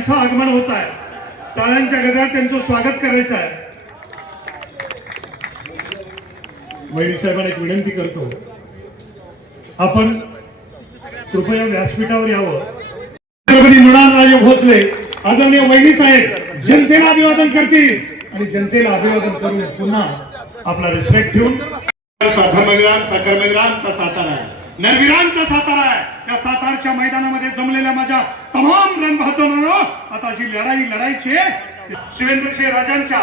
त्यांचं आगमन होत आहे. टाळ्यांच्या गजरात त्यांचं स्वागत करायचं आहे. वैरी साहेबांना एक विनंती करतो. आपण कृपया व्यासपीठावर यावं. छत्रपती मृणालराजे भोसले आदरणीय वैनी साहेब जनतेला अभिवादन करतील. आणि जनतेला अभिवादन करून पुन्हा आपला रिस्पेक्ट ठेवून धर्मवीरांचा कर्मवीरांचा सातारा आहे. नरवीरांचा सातारा आहे. त्या सातारच्या मैदानामध्ये जमलेल्या माझ्या तमाम रणबहादरांनो आता जी लढाई लढायची शिवेंद्रसिंह राजांच्या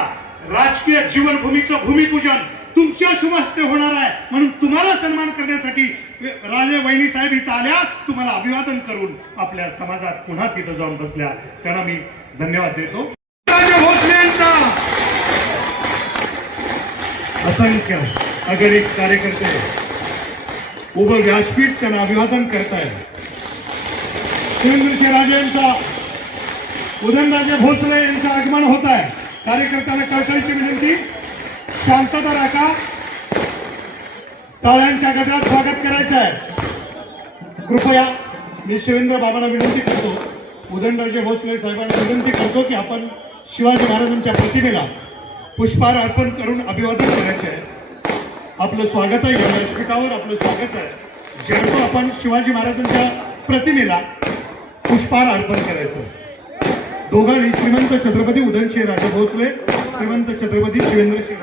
राजकीय जीवनभूमीचं भूमिपूजन तुमच्या शुभ हस्ते होणार आहे. म्हणून तुम्हाला सन्मान करण्यासाठी राजे वहिनी साहेब इथं आल्या. तुम्हाला अभिवादन करून आपल्या समाजात पुन्हा तिथं जाऊन बसल्या. त्यांना मी धन्यवाद देतो. असंख्य अगर एक असंख्य कार्यकर्ते उभं व्यासपीठ त्यांना अभिवादन करतायत. शिवेंद्रसिंह राजे यांचा उदयनराजे भोसले यांचं आगमन होत आहे. कार्यकर्त्यांना कळकळीची विनंती. शांतता राखा. टाळ्यांच्या गजरात स्वागत करायचं आहे कृपया मी शिवेंद्र बाबांना विनंती करतो. उदयनराजे भोसले साहेबांना विनंती करतो की आपण शिवाजी महाराजांच्या प्रतिमेला पुष्पहार अर्पण करून अभिवादन करायचे आहे आपलं स्वागत आहे या व्यासपीठावर आपलं स्वागत आहे. जेणेकरून आपण शिवाजी महाराजांच्या प्रतिमेला पुष्पहार अर्पण करायचं. दोघांनी श्रीमंत छत्रपती उदयनसिंह राजे भोसले श्रीमंत छत्रपती शिवेंद्रसिंह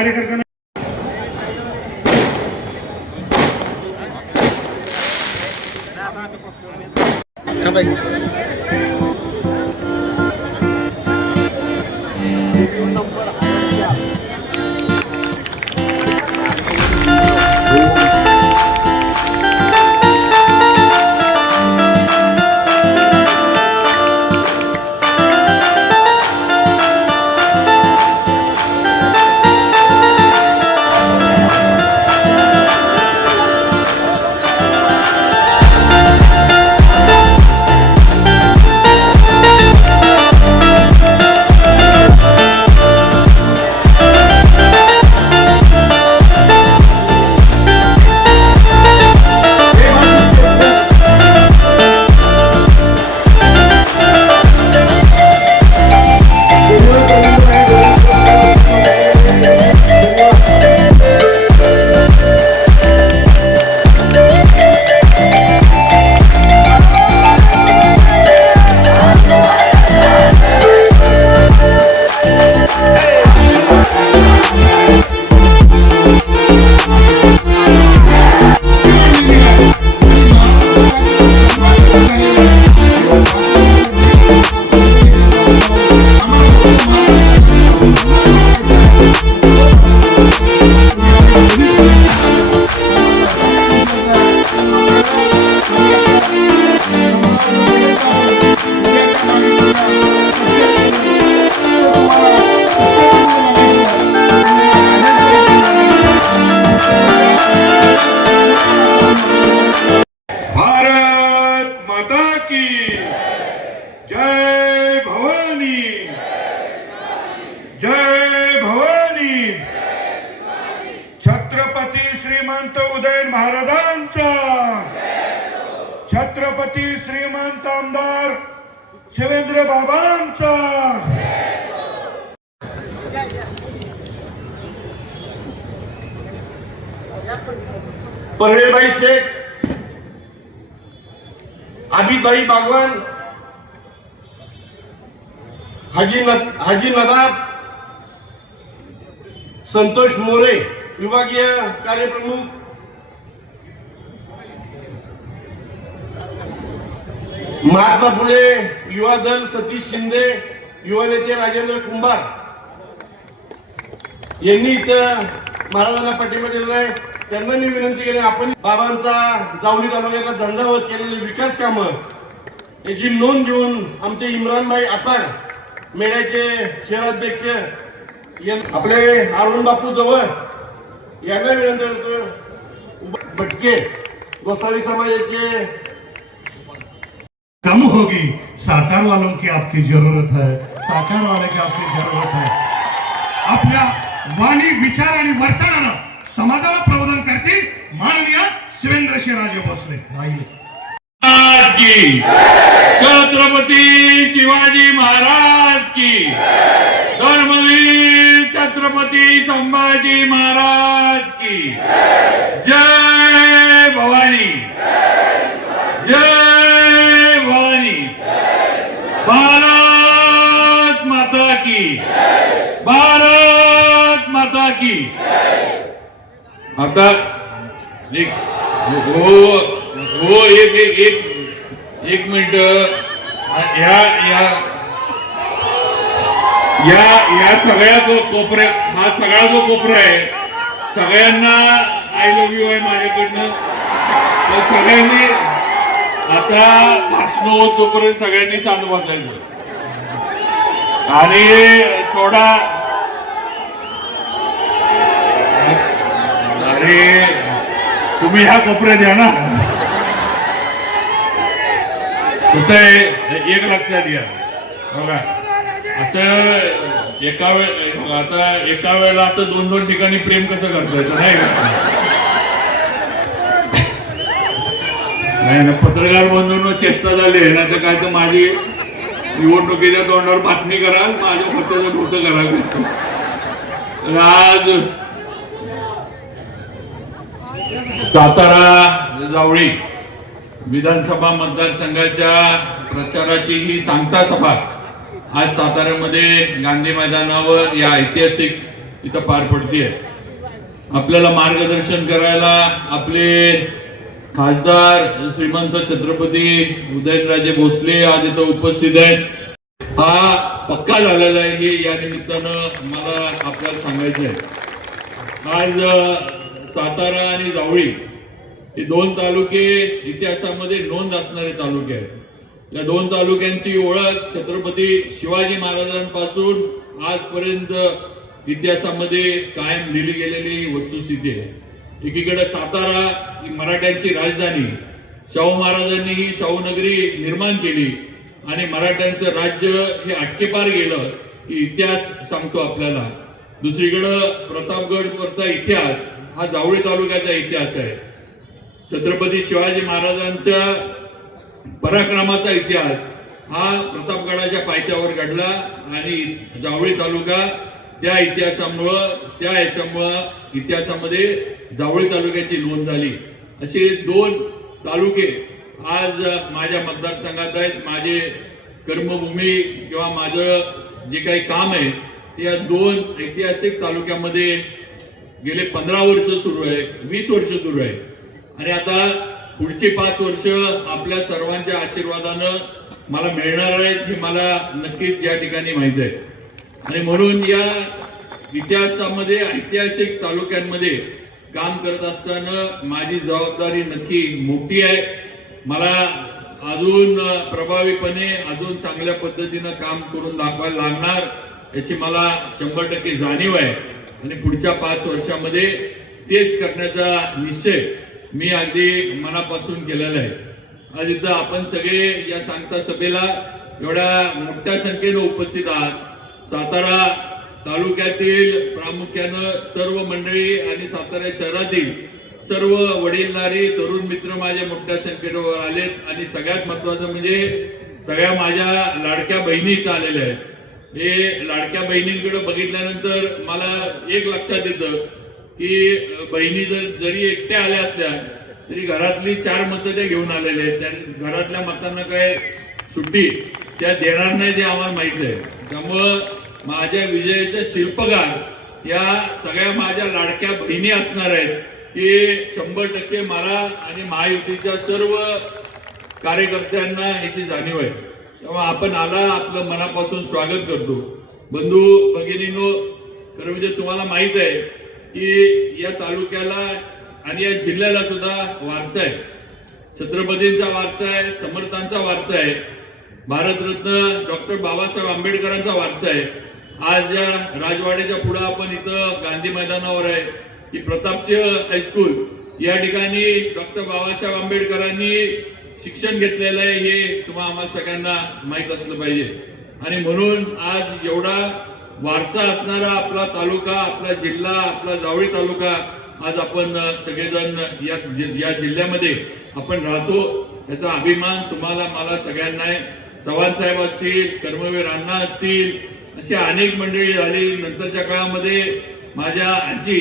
कार्यकर्त्यांना Come back. शेख आबिदबाई बागवान हाजी न हाजी नदाब संतोष मोरे विभागीय कार्यप्रमुख महात्मा फुले युवा दल सतीश शिंदे युवा नेते राजेंद्र कुंभार. यांनी इथं महाराजांना पाठिंबा दिलेला आहे. त्यांना मी विनंती केली आपण बाबांचा जावली तालुक्यातला धंदावत केलेली विकास कामं याची नोंद घेऊन आमचे इम्रानभाई आतार मेळ्याचे शहराध्यक्ष आपले अरुण बापू जवळ यांना विनंती करतो भटके गोसावी समाजाचे कम होगी साकार वालों की आपकी जरूरत है साकार वाले की आपकी जरूरत है। आपल्या वाणी विचार आणि वर्तनानं समाजाला प्रबोधन माननीय शिवेंद्र शिवराजे भोसले. की. छत्रपती शिवाजी महाराज की. धर्मवीर छत्रपती संभाजी महाराज की. जय भवानी. जय भवानी. भारत माता की. भारत माता की. आता हो हो एक एक एक एक मिनिट. या या या या सगळ्या जो कोपऱ्या हा सगळा जो कोपरा आहे सगळ्यांना आय लव्ह यू आहे माझ्याकडनं. तर सगळ्यांनी आता भाषण होत तोपर्यंत सगळ्यांनी शांत बसायचं. आणि थोडा अरे तुम्ही ह्या कोपऱ्यात या ना. कसं आहे एक लक्षात घ्या. बघा असं एका वेळ आता एका वेळेला असं दोन दोन ठिकाणी प्रेम कसं करता येतं नाही नाही ना पत्रकार बंधून चेष्टा झाली आहे ना तर काय तर माझी निवडणुकीच्या तोंडावर बातमी कराल माझ्या फक्त खोटं कराल आज सातारा जावळी विधानसभा मतदारसंघाच्या प्रचाराची ही सांगता सभा आज साताऱ्यामध्ये गांधी मैदानावर या ऐतिहासिक इथं पार पडतीये. आपल्याला मार्गदर्शन करायला आपले खासदार श्रीमंत छत्रपती उदयनराजे भोसले आज इथं उपस्थित आहेत. हा पक्का झालेला आहे हे या निमित्तानं मला आपल्याला सांगायचं आहे आज सातारा आणि जावळी हे दोन तालुके इतिहासामध्ये नोंद असणारे तालुके आहेत. या दोन तालुक्यांची ओळख छत्रपती शिवाजी महाराजांपासून आजपर्यंत इतिहासामध्ये कायम लिहिली गेलेली वस्तुस्थिती आहे. एकीकडे सातारा ही मराठ्यांची राजधानी शाहू महाराजांनी ही शाहू नगरी निर्माण केली आणि मराठ्यांचं राज्य हे अटकेपार गेलं ही इतिहास सांगतो आपल्याला. दुसरीकडं प्रतापगडवरचा इतिहास हा जावळी तालुक्याचा इतिहास आहे. छत्रपती शिवाजी महाराजांच्या पराक्रमाचा इतिहास हा प्रतापगडाच्या पायथ्यावर घडला आणि जावळी तालुका त्या इतिहासामुळं त्या याच्यामुळं इतिहासामध्ये जावळी तालुक्याची नोंद झाली. असे दोन तालुके आज माझ्या मतदारसंघात आहेत. माझे कर्मभूमी किंवा माझं जे काही काम आहे ते या दोन ऐतिहासिक तालुक्यामध्ये गेले पंधरा वर्ष सुरू आहे वीस वर्ष सुरू आहे. आणि आता पुढची पाच वर्ष आपल्या सर्वांच्या आशीर्वादानं मला मिळणार आहेत हे मला नक्कीच या ठिकाणी माहीत आहे. आणि म्हणून या इतिहासामध्ये ऐतिहासिक तालुक्यांमध्ये काम करत असताना माझी जबाबदारी नक्की मोठी आहे. मला अजून प्रभावीपणे अजून चांगल्या पद्धतीनं काम करून दाखवायला लागणार याची मला शंभर टक्के जाणीव आहे. आणि पुढच्या पाच वर्षामध्ये तेच करण्याचा निश्चय मी अगदी मनापासून केलेला आहे. आज इथं आपण सगळे या सांगता सभेला एवढ्या मोठ्या संख्येनं उपस्थित आहात. सातारा तालुक्यातील प्रामुख्यानं सर्व मंडळी आणि सातारा शहरातील सर्व वडीलधारी तरुण मित्र माझे मोठ्या संख्येवर आलेत. आणि सगळ्यात महत्वाचं म्हणजे सगळ्या माझ्या लाडक्या बहिणी इथं आलेल्या आहेत. हे लाडक्या बहिणींकडे बघितल्यानंतर मला एक लक्षात येतं की बहिणी जर जरी एकट्या आल्या असल्या तरी घरातली चार मतं त्या घेऊन आलेले आहेत. त्या घरातल्या मतांना काय सुट्टी त्या देणार नाही ते आम्हाला माहीत आहे. त्यामुळं माझ्या विजयाच्या शिल्पकार या सगळ्या माझ्या लाडक्या बहिणी असणार आहेत की शंभर टक्के मला आणि महायुतीच्या सर्व कार्यकर्त्यांना याची जाणीव आहे. तेव्हा आपण आला आपलं मनापासून स्वागत करतो. बंधू भगिनीनो खरं म्हणजे तुम्हाला माहीत आहे की या तालुक्याला आणि या जिल्ह्याला सुद्धा वारसा आहे. छत्रपतींचा वारसा आहे समर्थांचा वारसा आहे भारतरत्न डॉक्टर बाबासाहेब आंबेडकरांचा वारसा आहे. आज या राजवाड्याच्या पुढे आपण इथं गांधी मैदानावर आहे. की प्रतापसिंह हायस्कूल. या ठिकाणी डॉक्टर बाबासाहेब आंबेडकरांनी शिक्षण घेतलेलं आहे हे तुम्हा आम्हाला सगळ्यांना माहीत असलं पाहिजे. आणि म्हणून आज एवढा वारसा असणारा आपला तालुका आपला जिल्हा आपला जावळी तालुका आज आपण सगळेजण या या जिल्ह्यामध्ये आपण राहतो. याचा अभिमान तुम्हाला मला सगळ्यांना आहे. चव्हाण साहेब असतील कर्मवीर अण्णा असतील अशी अनेक मंडळी झाली नंतरच्या काळामध्ये माझ्या आजी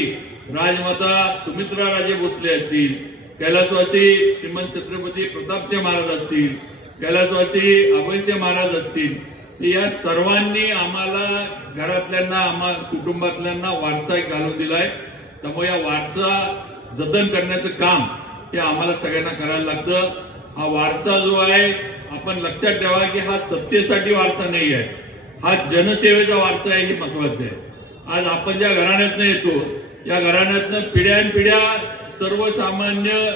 राजमाता सुमित्रा राजे भोसले असतील कैलासवासी श्रीमंत छत्रपती प्रतापसिंह महाराज असतील कैलासवासी अभयसिंह महाराज असतील या सर्वांनी आम्हाला घरातल्यांना आम्हा कुटुंबातल्यांना वारसा घालून दिलाय. त्यामुळे या वारसा जतन करण्याचं काम हे आम्हाला सगळ्यांना करायला लागतं. हा वारसा जो आहे आपण लक्षात ठेवा की हा सत्तेसाठी वारसा नाही आहे हा जनसेवेचा वारसा आहे हे महत्वाचं आहे. आज आपण ज्या घराण्यात येतो या घराण्यातनं पिढ्यानपिढ्या सर्वसामान्य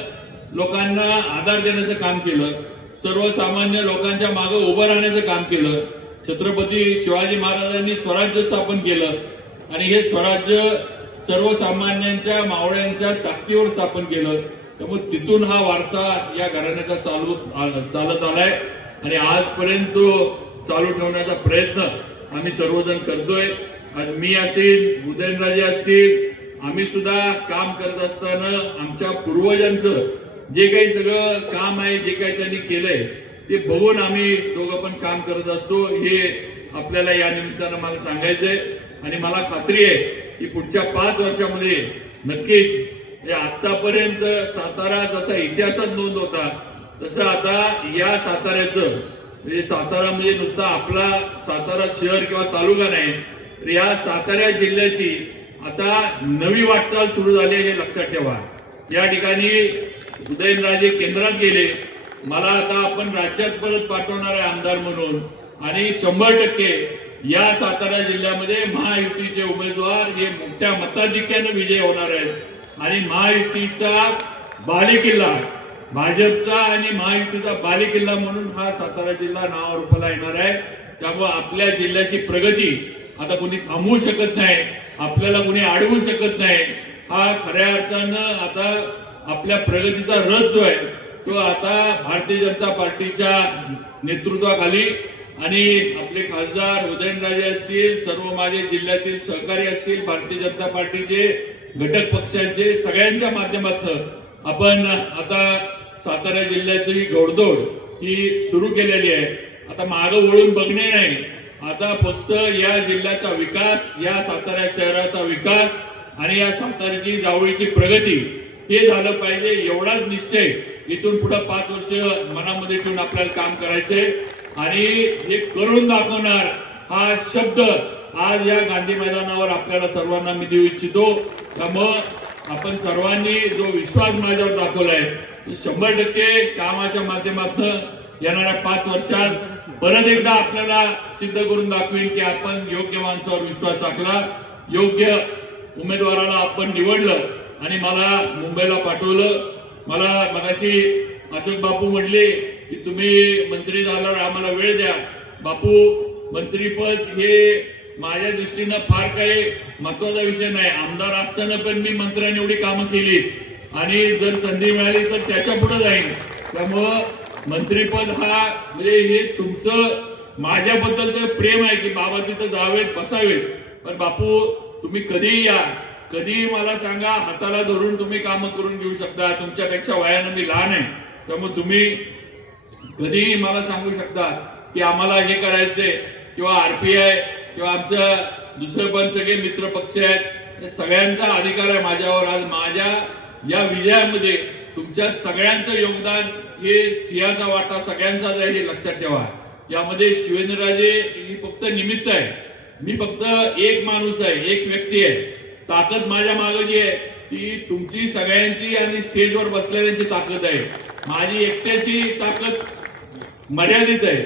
लोकांना आधार देण्याचं काम केलं. सर्वसामान्य लोकांच्या मागे उभं राहण्याचं काम केलं. छत्रपती शिवाजी महाराजांनी स्वराज्य स्थापन केलं. आणि हे स्वराज्य सर्वसामान्यांच्या मावळ्यांच्या ताकदीवर स्थापन केलं. त्यामुळे तिथून हा वारसा या घराण्याचा चालू आ- चालत आलाय. आणि आजपर्यंत तो चालू ठेवण्याचा प्रयत्न आम्ही सर्वजण करतोय. आणि मी असेल उदयनराजे असतील आम्ही सुद्धा काम करत असताना आमच्या पूर्वजांचं जे काही सगळं काम आहे जे काही त्यांनी केलंय ते बघून आम्ही दोघं पण काम करत असतो. हे आपल्याला या निमित्तानं मला सांगायचंय. आणि मला खात्री आहे की पुढच्या पाच वर्षामध्ये नक्कीच आतापर्यंत सातारा जसा इतिहासात नोंद होता तसं आता या साताऱ्याचं म्हणजे सातारा म्हणजे नुसता आपला सातारा शहर किंवा तालुका नाही तर या सातारा जिल्ह्याची आता नवी वाटचाल सुरू झाली आहे हे लक्षात ठेवा. या ठिकाणी उदयनराजे केंद्रात गेले. मला आता आपण राज्यात परत पाठवणार आहे आमदार म्हणून. आणि शंभर टक्के या सातारा जिल्ह्यामध्ये महायुतीचे उमेदवार हे मोठ्या मताधिक्याने विजय होणार आहेत. आणि महायुतीचा बालेकिल्ला भाजपचा आणि महायुतीचा बालेकिल्ला म्हणून हा सातारा जिल्हा नावारूपाला येणार आहे. त्यामुळे आपल्या जिल्ह्याची प्रगती आता कोणी थांबवू शकत नाही. आपल्याला कोणी अडवू शकत नाही. हा खऱ्या अर्थानं आता आपल्या प्रगतीचा रथ जो आहे तो आता भारतीय जनता पार्टीच्या नेतृत्वाखाली आणि आपले खासदार उदयनराजे असतील सर्व माझे जिल्ह्यातील सहकारी असतील भारतीय जनता पार्टीचे घटक पक्षांचे सगळ्यांच्या माध्यमातून आपण आता सातारा जिल्ह्याची ही घोडदौड ही सुरू केलेली आहे. आता मागं वळून बघणे नाही. आता फक्त या जिल्ह्याचा विकास या सातारा शहराचा विकास आणि या साताऱ्याची जावळीची प्रगती हे झालं पाहिजे एवढाच निश्चय इथून पुढे पाच वर्ष मनामध्ये ठेवून आपल्याला काम करायचंय. आणि हे करून दाखवणार हा शब्द आज या गांधी मैदानावर आपल्याला सर्वांना मी देऊ इच्छितो. त्यामुळं आपण सर्वांनी जो विश्वास माझ्यावर दाखवलाय शंभर टक्के कामाच्या माध्यमातून येणाऱ्या पाच वर्षात परत एकदा आपल्याला सिद्ध करून दाखवेल की आपण योग्य माणसावर विश्वास टाकला योग्य उमेदवाराला आपण निवडलं आणि मला मुंबईला पाठवलं. मला मगाशी अशोक बापू म्हणले की तुम्ही मंत्री झाल्यावर आम्हाला वेळ द्या. बापू मंत्रीपद हे माझ्या दृष्टीनं फार काही महत्त्वाचा विषय नाही. आमदार असताना पण मी मंत्र्यांनी एवढी कामं केली. आणि जर संधी मिळाली तर त्याच्या पुढे जाईन. त्यामुळं मंत्रीपद हा म्हणजे हे तुमचं माझ्याबद्दलचं प्रेम आहे की बाबा तिथं जावेत बसावेत. पण बापू तुम्ही कधीही या. कधी मला सांगा हाताला धरून तुम्ही काम करून घेऊ शकता. तुमच्यापेक्षा वयानं मी लहान आहे. त्यामुळे तुम्ही कधीही मला सांगू शकता की आम्हाला हे करायचंय किंवा आरपीआय किंवा आमचं दुसरे पण सगळे मित्र पक्ष आहेत. सगळ्यांचा अधिकार आहे माझ्यावर. आज माझ्या या विजयामध्ये तुमच्या सगळ्यांचं योगदान हे सिंहाचा वाटा सगळ्यांचाच आहे हे लक्षात ठेवा. यामध्ये शिवेंद्रराजे ही फक्त निमित्त आहे. मी फक्त एक माणूस आहे एक व्यक्ती आहे. ताकद माझ्या मागे जी आहे ती तुमची सगळ्यांची आणि स्टेजवर बसलेल्यांची ताकद आहे. माझी एकट्याची ताकद मर्यादित आहे.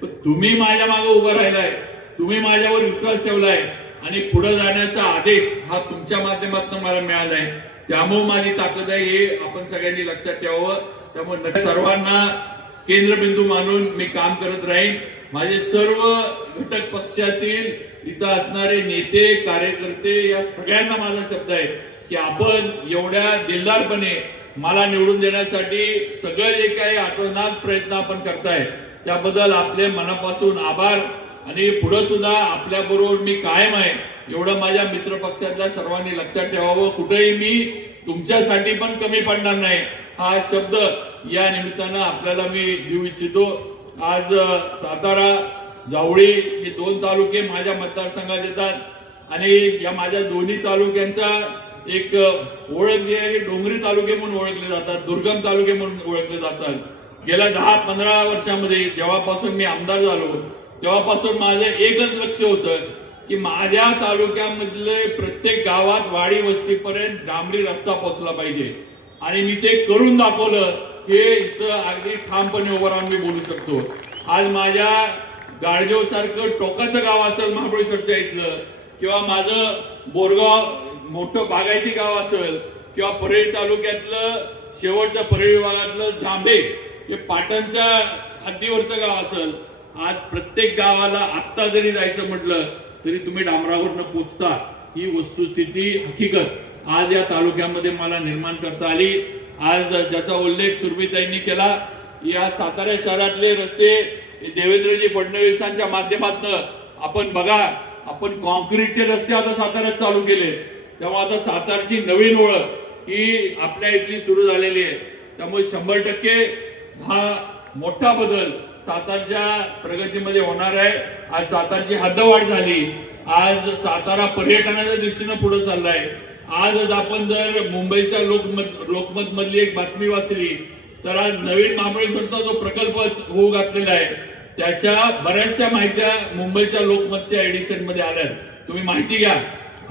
पण तुम्ही माझ्या मागे उभं राहिलाय तुम्ही माझ्यावर विश्वास ठेवलाय आणि पुढे जाण्याचा आदेश हा तुमच्या माध्यमातून मला मिळालाय. त्यामुळे माझी ताकद आहे हे आपण सगळ्यांनी लक्षात ठेवावं. त्यामुळे नक्की सर्वांना केंद्रबिंदू मानून मी काम करत राहीन. माझे सर्व घटक पक्षातील इथं असणारे नेते कार्यकर्ते या सगळ्यांना माझा शब्द आहे की आपण एवढ्या दिलदारपणे मला निवडून देण्यासाठी सगळं जे काही आठवणात प्रयत्न आपण करताय त्याबद्दल आपले मनापासून आभार. आणि पुढे सुद्धा आपल्या बरोबर मी कायम आहे. एवढं माझ्या मित्र पक्षातल्या सर्वांनी लक्षात ठेवावं. कुठेही मी तुमच्यासाठी पण कमी पडणार नाही. हा शब्द या निमित्तानं आपल्याला मी देऊ इच्छितो. आज सातारा जावळी हे दोन तालुके माझ्या मतदारसंघात येतात आणि या माझ्या दोन्ही तालुक्यांचा एक ओळख जी आहे हे डोंगरी तालुके म्हणून ओळखले जातात दुर्गम तालुके म्हणून ओळखले जातात. गेल्या दहा पंधरा वर्षामध्ये जेव्हापासून मी आमदार झालो तेव्हापासून माझं एकच लक्ष होतं की माझ्या तालुक्यामधले प्रत्येक गावात वाडी वस्तीपर्यंत डांबरी रस्ता पोहोचला पाहिजे. आणि मी ते करून दाखवलं हे इथं अगदी ठामपणे उभं राहून मी बोलू शकतो. आज माझ्या गाडदेव सारखं टोकाचं गाव असेल महाबळेश्वरच्या इथलं किंवा माझं बोरगाव मोठं बागायती गाव असेल किंवा परळी तालुक्यातलं शेवटच्या परळी विभागातलं झांबे हे पाटणच्या हद्दीवरचं गाव असेल. आज प्रत्येक गावाला आत्ता जरी जायचं म्हटलं तरी तुम्ही डांबरावरनं पोचता. ही वस्तुस्थिती हकीकत. आज या तालुक्यामध्ये मला निर्माण करता आली. आज ज्याचा उल्लेख सुरभीताईंनी केला या सातारा शहरातले रस्ते देवेंद्रजी फडणवीसांच्या माध्यमातून आपण बघा आपण कॉन्क्रीटचे रस्ते आता साताऱ्यात चालू केले. त्यामुळे आता सातारची नवीन ओळख ही आपल्या इथली सुरू झालेली आहे. त्यामुळे शंभर टक्के हा मोठा बदल सातारच्या प्रगतीमध्ये होणार आहे. आज सातारची हद्दवाढ झाली. आज सातारा पर्यटनाच्या दृष्टीनं पुढे चाललाय. आज आपण जर मुंबईच्या लोकमत लोकमत मधली एक बातमी वाचली तर आज नवीन महाबळेश्वरचा जो प्रकल्प होऊ घातलेला आहे त्याच्या बऱ्याचशा माहित्या मुंबईच्या लोकमतच्या एडिशनमध्ये आल्या तुम्ही माहिती घ्या.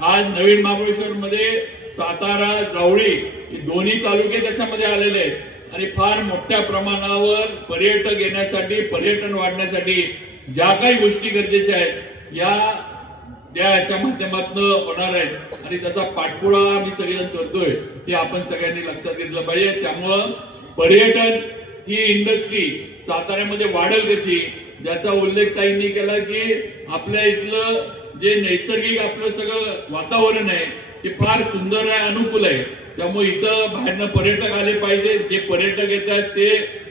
आज नवीन महाबळेश्वर मध्ये सातारा जावळी हे दोन्ही तालुके त्याच्यामध्ये आलेले आहेत. आणि फार मोठ्या प्रमाणावर पर्यटक येण्यासाठी पर्यटन वाढण्यासाठी ज्या काही गोष्टी गरजेच्या आहेत या त्या याच्या माध्यमातून होणार आहेत आणि त्याचा पाठपुरावा आम्ही सगळेजण करतोय ते आपण सगळ्यांनी लक्षात घेतलं पाहिजे. त्यामुळं पर्यटन ही इंडस्ट्री साताऱ्यामध्ये वाढेल कशी? ज्याचा उल्लेख ताईंनी केला की आपल्या इथलं जे नैसर्गिक आपलं सगळं वातावरण आहे ते फार सुंदर आहे अनुकूल आहे. त्यामुळे इथं बाहेरनं पर्यटक आले पाहिजे. जे पर्यटक येतात ते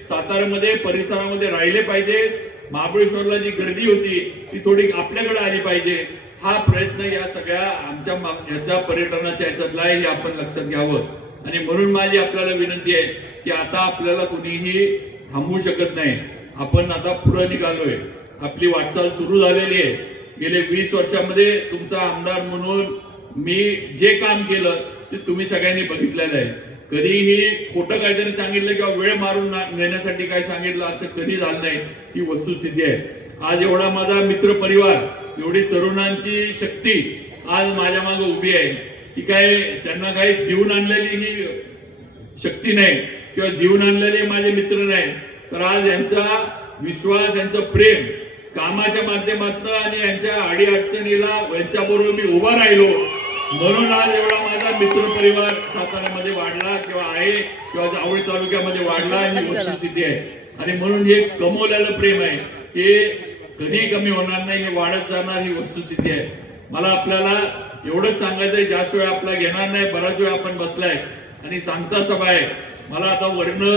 साताऱ्यामध्ये परिसरामध्ये राहिले पाहिजे. महाबळेश्वरला जी गर्दी होती ती थोडी आपल्याकडे आली पाहिजे. हा प्रयत्न या सगळ्या आमच्या याच्या पर्यटनाच्या याच्यातला आहे हे आपण लक्षात घ्यावं. आणि म्हणून माझी आपल्याला विनंती आहे की आता आपल्याला कुणीही थांबवू शकत नाही. आपण आता पुढे निघालोय. आपली वाटचाल सुरू झालेली आहे. गेले वीस वर्षामध्ये तुमचा आमदार म्हणून मी जे काम केलं ते तुम्ही सगळ्यांनी बघितलेलं आहे. कधीही खोटं काहीतरी सांगितलं किंवा वेळ मारून नेण्यासाठी काय सांगितलं असं कधी झालं नाही. ही वस्तुस्थिती आहे. आज एवढा माझा मित्र परिवार एवढी तरुणांची शक्ती आज माझ्या मागे उभी आहे. की काय त्यांना काही देऊन आणलेली ही शक्ती नाही किंवा देऊन आणलेले माझे मित्र नाही. तर आज यांचा विश्वास यांचं प्रेम कामाच्या माध्यमातून आणि यांच्या अडी अडचणीला यांच्याबरोबर मी उभा राहिलो. म्हणून आज एवढा माझा मित्र परिवार साताऱ्यामध्ये वाढला किंवा आहे किंवा जावळी तालुक्यामध्ये वाढला ही वस्तुस्थिती आहे. आणि म्हणून हे कमवलेलं प्रेम आहे. हे कधीही कमी होणार नाही हे वाढत जाणार ही वस्तुस्थिती आहे. मला आपल्याला एवढंच सांगायचं आहे जास्त वेळ आपला घेणार नाही बराच वेळ आपण बसलाय. आणि सांगता सभा आहे मला आता वर्ण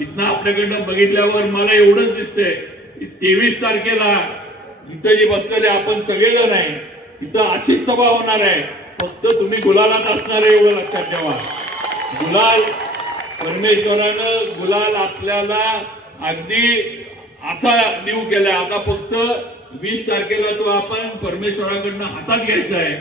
इथनं आपल्याकडनं बघितल्यावर मला एवढंच दिसतंय की तेवीस तारखेला इथं जे बसलेले आपण सगळेजण आहे इथं अशीच सभा होणार आहे. फक्त तुम्ही गुलालात असणार आहे एवढं लक्षात ठेवा. गुलाल परमेश्वरानं गुलाल आपल्याला अगदी असा देऊ केलाय. आता फक्त वीस तारखेला तो आपण परमेश्वराकडनं हातात घ्यायचा आहे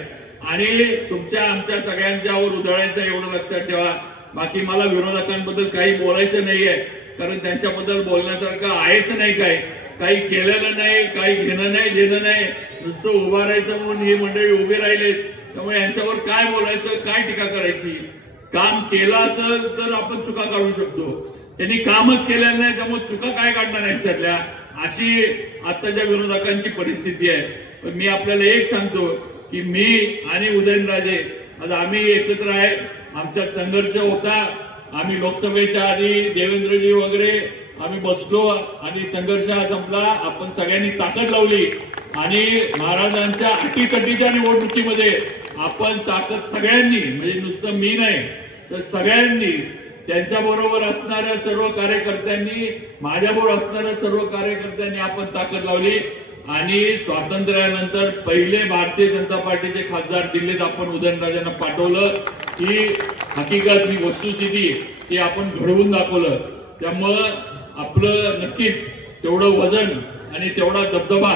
आणि तुमच्या आमच्या सगळ्यांच्यावर उधळायचं एवढं लक्षात ठेवा. बाकी मला विरोधकांबद्दल काही बोलायचं नाहीये. कारण त्यांच्याबद्दल बोलण्यासारखं आहेच नाही काय काही केलेलं नाही काही घेणं नाही देणं नाही. नुसतं उभा राहायचं म्हणून ही मंडळी उभी राहिलेत. त्यामुळे यांच्यावर काय बोलायचं काय टीका करायची? काम केलं असेल तर आपण चुका काढू शकतो. त्यांनी कामच केलेलं नाही त्यामुळे चुका काय काढणार यांच्यातल्या अशी आताच्या विरोधकांची परिस्थिती आहे. पण मी आपल्याला एक सांगतो की मी आणि उदयनराजे आज आम्ही एकत्र आहे. आमच्यात संघर्ष होता. आम्ही लोकसभेच्या आधी देवेंद्रजी वगैरे आम्ही बसलो आणि संघर्ष हा संपला. आपण सगळ्यांनी ताकद लावली. आणि महाराजांच्या अटीतटीच्या निवडणुकीमध्ये आपण ताकद सगळ्यांनी म्हणजे नुसतं मी नाही तर सगळ्यांनी त्यांच्या बरोबर असणाऱ्या सर्व कार्यकर्त्यांनी माझ्या बरोबर असणाऱ्या सर्व कार्यकर्त्यांनी आपण ताकद लावली आणि स्वातंत्र्यानंतर पहिले भारतीय जनता पार्टीचे खासदार दिल्लीत आपण उदयनराजांना पाठवलं. ही हकीकत ही वस्तुस्थिती ती आपण घडवून दाखवलं. त्यामुळं आपलं नक्कीच तेवढं वजन आणि तेवढा दबदबा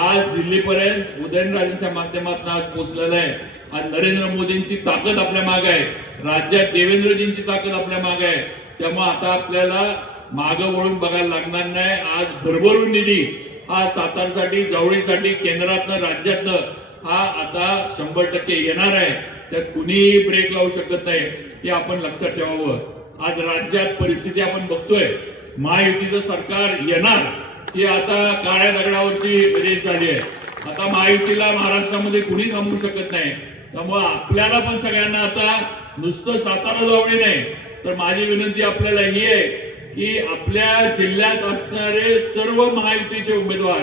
आज दिल्लीपर्यंत उदयनराजांच्या माध्यमातून आज पोचलेला आहे. आणि नरेंद्र मोदींची ताकद आपल्या मागे आहे. राज्यात देवेंद्रजींची ताकद आपल्या मागे आहे. त्यामुळे आता आपल्याला माग वळून बघायला लागणार नाही. आज भरभरून निधी हा सातारसाठी जवळीसाठी केंद्रातनं राज्यातनं हा आता शंभर टक्के येणार आहे. त्यात कुणीही ब्रेक लावू शकत नाही. हे आपण लक्षात ठेवावं. आज राज्यात परिस्थिती आपण बघतोय. महायुतीचं सरकार येणार. ही आता काळ्या दगडावरची रेस झाली आहे. आता महायुतीला महाराष्ट्रामध्ये कुणी थांबवू शकत नाही. त्यामुळे आपल्याला पण सगळ्यांना आता नुसतं सातारा जवळी नाही. तर माझी विनंती आपल्याला ही आहे की आपल्या जिल्ह्यात असणारे सर्व महायुतीचे उमेदवार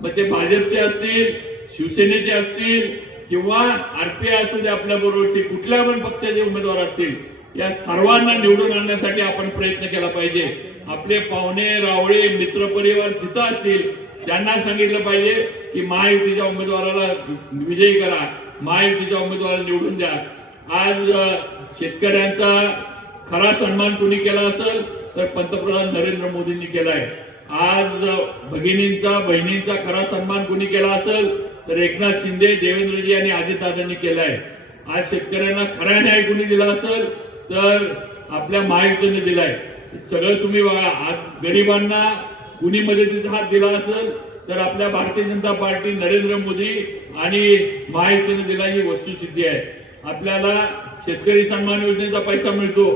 मग ते भाजपचे असतील शिवसेनेचे असतील किंवा आरपीआय असू दे आपल्या बरोबरचे कुठल्या पण पक्षाचे उमेदवार असतील या सर्वांना निवडून आणण्यासाठी आपण प्रयत्न केला पाहिजे. आपले पाहुणे रावळे मित्रपरिवार जिथं असतील त्यांना सांगितलं पाहिजे की महायुतीच्या उमेदवाराला विजयी करा. महायुतीच्या उमेदवाराला निवडून द्या. आज शेतकऱ्यांचा खरा सन्मान कुणी केला असेल तर पंतप्रधान नरेंद्र मोदींनी केलाय. आज भगिनींचा बहिणींचा खरा सन्मान कुणी केला असेल तर एकनाथ शिंदे देवेंद्रजी आणि अजितदादांनी केलाय. आज शेतकऱ्यांना खरा न्याय कुणी दिला असेल तर आपल्या महायुतीने दिलाय. सगळं तुम्ही बघा आज गरिबांना कुणी मदतीचा हात दिला असेल तर आपल्या भारतीय जनता पार्टी नरेंद्र मोदी आणि महायुतीने दिला ही वस्तुस्थिती आहे. आपल्याला शेतकरी सन्मान योजनेचा पैसा मिळतो.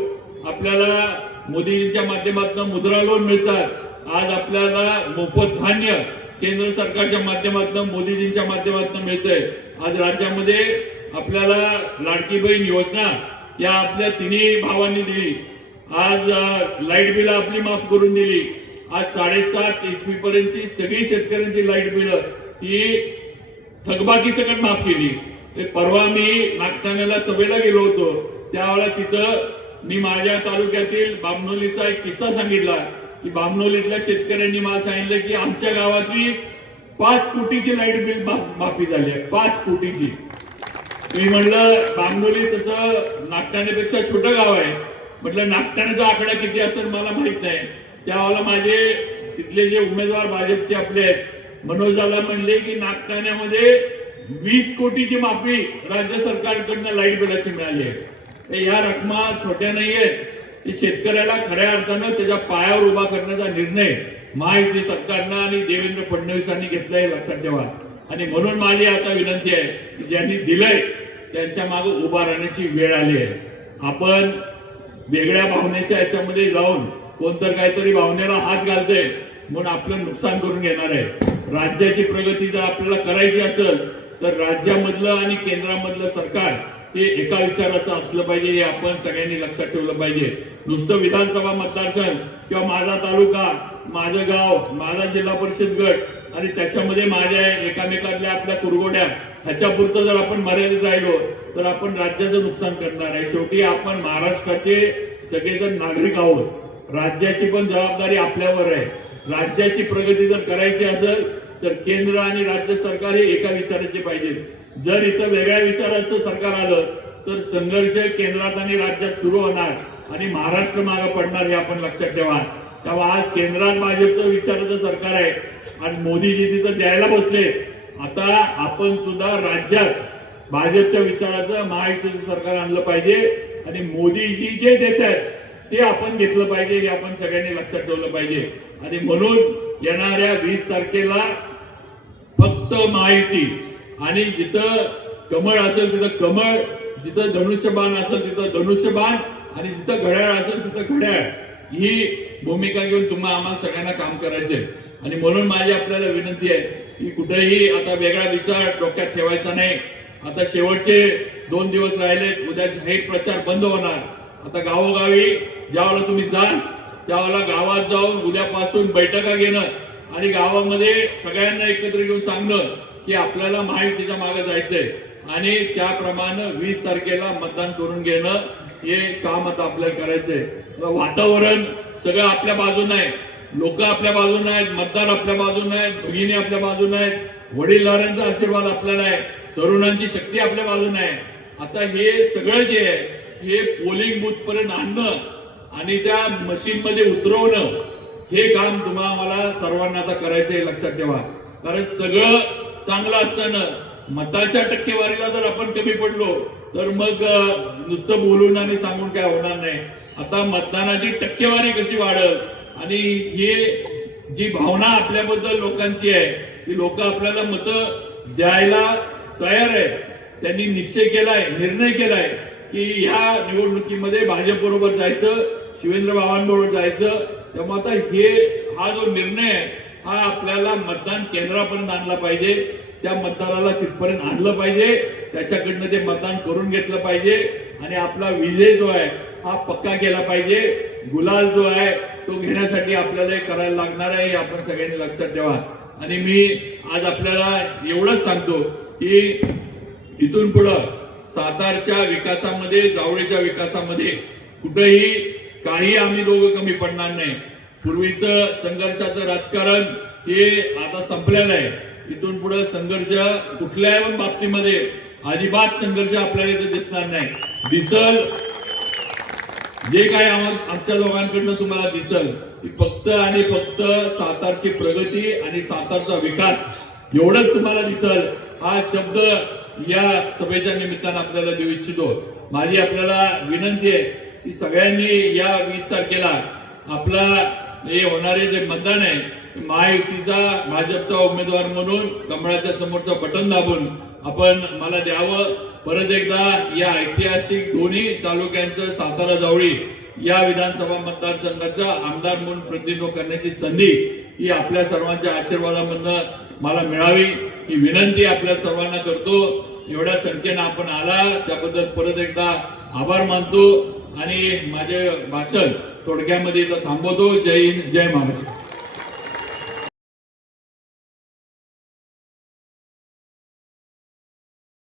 आपल्याला मोदीजींच्या माध्यमातून मुद्रा लोन मिळतात. आज आपल्याला मोफत धान्य केंद्र सरकारच्या माध्यमातून मोदीजींच्या माध्यमातून मिळतंय. आज राज्यामध्ये आपल्याला लाडकी बहीण योजना या आपल्या तिन्ही भावांनी दिली. आज लाइट बिल आपली माफ करून दिली. आज साडेसात एचपी पर्यंतची सगळी शेतकऱ्यांची लाइट बिल ही थकबाकी सकट माफ केली. परवा मी नागठाण्याला सभेला गेलो होतो. त्यावेळेला तिथं मी माझ्या तालुक्यातील बामनोलीचा एक किस्सा सांगितला. की बामनोलीतल्या शेतकऱ्यांनी मला सांगितलं की आमच्या गावातली पाच कोटीची लाइट बिल माफी झाली आहे. पाच कोटीची. मी म्हणलं बांगोली तसं नागठाण्यापेक्षा छोटं गाव आहे. म्हटलं नागठाण्याचा आकडा किती असेल मला माहीत नाही. त्यावेळेला माझे तिथले जे उमेदवार भाजपचे आपले आहेत मनोज दादा म्हणले की नागठाण्यामध्ये वीस कोटीची माफी राज्य सरकारकडनं लाइट बिलाची मिळाली आहे. तर ह्या रकमा छोट्या नाही आहेत. की शेतकऱ्याला खऱ्या अर्थानं त्याच्या पायावर उभा करण्याचा निर्णय महायुती सरकारनं आणि देवेंद्र फडणवीसांनी घेतलाय लक्षात ठेवा. आणि म्हणून माझी आता विनंती आहे की ज्यांनी दिलंय त्यांच्या मागे उभा राहण्याची वेळ आली आहे. आपण वेगळ्या भावनेच्या याच्यामध्ये जाऊन कोणतर काहीतरी भावनेला हात घालतंय म्हणून आपलं नुकसान करून घेणार आहे. राज्याची प्रगती जर आपल्याला करायची असेल तर राज्यामधलं आणि केंद्रामधलं सरकार हे एका विचाराचं असलं पाहिजे हे आपण सगळ्यांनी लक्षात ठेवलं पाहिजे. नुसतं विधानसभा मतदारसंघ किंवा माझा तालुका माझं गाव माझा जिल्हा परिषद गट आणि त्याच्यामध्ये माझ्या एकामेकातल्या आपल्या कुरगोड्या ह्याच्यापुरतं जर आपण मर्यादित राहिलो तर आपण राज्याचं नुकसान करणार आहे. शेवटी आपण महाराष्ट्राचे सगळेजण नागरिक आहोत. राज्याची पण जबाबदारी आपल्यावर आहे. राज्याची प्रगती जर करायची असेल तर केंद्र आणि राज्य सरकार हे एका विचाराचे पाहिजे. जर इथं वेगळ्या विचाराचं सरकार आलं तर संघर्ष केंद्रात आणि राज्यात सुरू होणार आणि महाराष्ट्र मागे पडणार हे आपण लक्षात ठेवा. तेव्हा आज केंद्रात भाजपचं विचाराचं सरकार आहे आणि मोदीजी तिथं द्यायला बसले. आता आपण सुद्धा राज्यात भाजपच्या विचाराचं महायुतीचं सरकार आणलं पाहिजे आणि मोदीजी जे देत आहेत ते आपण घेतलं पाहिजे हे आपण सगळ्यांनी लक्षात ठेवलं पाहिजे. आणि म्हणून येणाऱ्या वीस तारखेला फक्त माहिती. आणि जिथं कमळ असेल तिथं कमळ जिथं धनुष्यबाण असेल तिथं धनुष्यबाण आणि जिथं घड्याळ असेल तिथं घड्याळ. ही भूमिका घेऊन तुम्हाला आम्हाला सगळ्यांना काम करायचंय. आणि म्हणून माझी आपल्याला विनंती आहे की कुठेही आता वेगळा विचार डोक्यात ठेवायचा नाही. आता शेवटचे दोन दिवस राहिले उद्या जाहीर प्रचार बंद होणार. आता गावोगावी ज्यावेळेला तुम्ही जाल त्यावेळेला गावात जाऊन उद्यापासून बैठका घेणं आणि गावामध्ये सगळ्यांना एकत्र घेऊन सांगणं की आपल्याला महायुतीच्या मागे जायचंय. आणि त्याप्रमाणे वीस तारखेला मतदान करून घेणं हे काम आता आपल्याला करायचंय. वातावरण सगळं आपल्या बाजून आहे. लोक आपल्या बाजून आहेत मतदार आपल्या बाजून आहेत भगिनी आपल्या बाजून आहेत वडीलधाऱ्यांचा आशीर्वाद आपल्याला आहे तरुणांची शक्ती आपल्या बाजून आहे. आता हे सगळं जे आहे हे पोलिंग बूथ पर्यंत आणणं आणि त्या मशीन मध्ये उतरवणं हे काम तुम्हाला सर्वांना आता करायचं आहे लक्षात ठेवा. कारण सगळं चांगलं असताना मताच्या टक्केवारीला जर आपण कमी पडलो तर मग नुसतं बोलून आणि सांगून काय होणार नाही. आता मतदानाची टक्केवारी कशी वाढत आणि हे जी भावना आपल्याबद्दल लोकांची आहे ती लोक आपल्याला मतं द्यायला तयार आहे त्यांनी निश्चय केलाय निर्णय केलाय. की ह्या निवडणुकीमध्ये भाजप बरोबर जायचं शिवेंद्र बाबांबरोबर जायचं. त्यामुळे आता हे हा जो निर्णय आहे हा आपल्याला मतदान केंद्रापर्यंत आणला पाहिजे. त्या मतदाराला तिथपर्यंत आणलं पाहिजे. त्याच्याकडनं ते मतदान करून घेतलं पाहिजे. आणि आपला विजय जो आहे हा पक्का केला पाहिजे. गुलाल जो आहे तो घेण्यासाठी आपल्याला हे करायला लागणार आहे हे आपण सगळ्यांनी लक्षात ठेवा. आणि मी आज आपल्याला एवढंच सांगतो की इथून पुढं सातारच्या विकासामध्ये जावळीच्या विकासामध्ये कुठेही काही आम्ही दोघं कमी पडणार नाही. पूर्वीचं संघर्षाचं राजकारण हे आता संपलेलं आहे. इथून पुढे संघर्ष कुठल्याही बाबतीमध्ये अजिबात संघर्ष आपल्याला इथं दिसणार नाही. दिसल. जे काय आमच्या लोकांकडनं तुम्हाला दिसल की फक्त आणि फक्त सातारची प्रगती आणि सातारचा विकास एवढंच तुम्हाला दिसल. हा शब्द या सभेच्या निमित्तानं आपल्याला देऊ इच्छितो. माझी आपल्याला विनंती आहे की सगळ्यांनी या वीस तारखेला आपला हे होणारे जे मतदान आहे महायुतीचा भाजपचा उमेदवार म्हणून कमळाच्या समोरचं बटन दाबून आपण मला द्यावं. परत एकदा या ऐतिहासिक दोन्ही तालुक्यांचं सातारा जावळी या विधानसभा मतदारसंघाचा आमदार म्हणून प्रतिनिधित्व करण्याची संधी ही आपल्या सर्वांच्या आशीर्वादामधनं मला मिळावी ही विनंती आपल्या सर्वांना करतो. एवढ्या संख्येनं आपण आला. त्याबद्दल परत एकदा आभार मानतो. आणि माझे भाषण थोडक्यामध्ये इथं थांबवतो. जय हिंद जय महाराष्ट्र.